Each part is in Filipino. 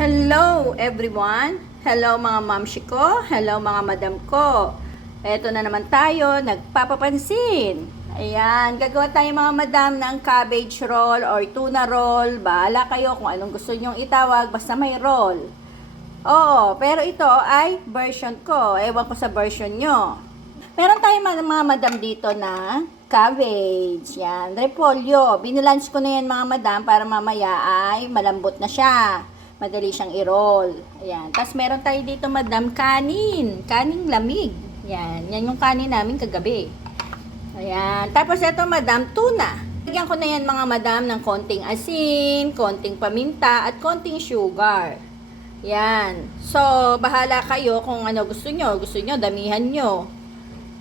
Hello everyone! Hello mga mamshi ko! Hello mga madam ko! Eto na naman tayo, nagpapapansin! Ayan, gagawa tayo mga madam ng cabbage roll or tuna roll. Bahala kayo kung anong gusto nyong itawag, basta may roll. Oo, pero ito ay version ko. Ewan ko sa version nyo. Meron tayong mga madam dito na cabbage. Yan, repolyo. Binilunch ko na yan mga madam para mamaya ay malambot na siya. Madali siyang i-roll. Ayan. Tapos meron tayo dito madam kanin. Kaning lamig. Yan. Yan yung kanin namin kagabi. Ayan. Tapos ito madam tuna. Lagyan ko na yan mga madam ng konting asin, konting paminta, at konting sugar. Yan. So, bahala kayo kung ano gusto nyo. Gusto nyo, damihan nyo.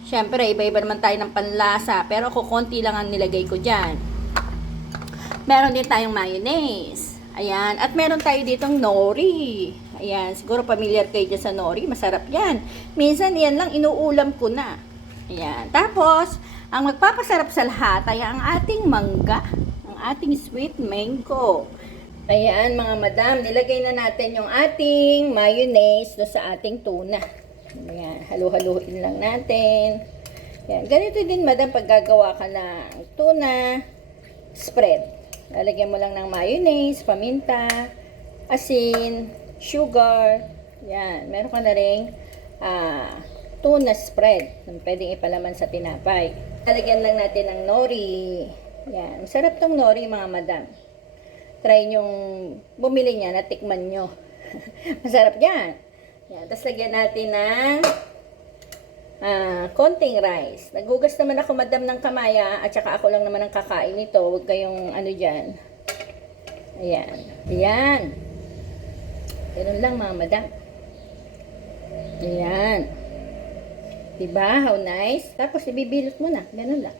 Siyempre, iba-iba naman tayo ng panlasa. Pero kukunti lang ang nilagay ko dyan. Meron din tayong mayonnaise. Ayan. At meron tayo ditong nori. Ayan. Siguro familiar kayo dyan sa nori. Masarap yan. Minsan yan lang inuulam ko na. Ayan. Tapos, ang magpapasarap sa lahat ay ang ating mangga. Ang ating sweet mango. Ayan mga madam. Nilagay na natin yung ating mayonnaise do sa ating tuna. Ayan. Halu-haluin lang natin. Ayan. Ganito din madam pag gagawa ka ng tuna spread. Lalagyan mo lang ng mayonnaise, paminta, asin, sugar. Yan. Meron ka na rin tuna spread. Pwedeng ipalaman sa tinapay. Lalagyan lang natin ng nori. Yan. Masarap tong nori mga madam. Try nyong bumili niya, natikman nyo. Masarap yan. Yan. Tapos lagyan natin ng konting rice. Nagugas naman ako madam ng kamaya at saka ako lang naman ang kakain nito. Huwag kayong ano dyan. Ayan. Ayan. Ganun lang mga madam. Ayan. Diba? How nice? Tapos ibibilot mo na. Ganun lang.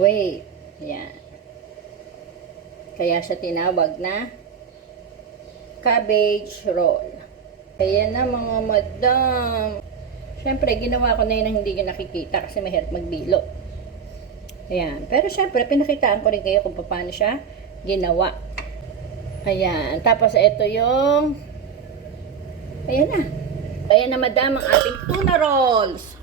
Wait. Ayan. Kaya siya tinawag na cabbage roll. Ayan na mga madam. Siyempre, ginawa ko na yun na hindi nyo nakikita kasi mahirap magbilo. Ayan. Pero siyempre, pinakitaan ko rin kayo kung paano siya ginawa. Ayan. Tapos, ito yung ayan na. Ayan na madam ang ating tuna rolls.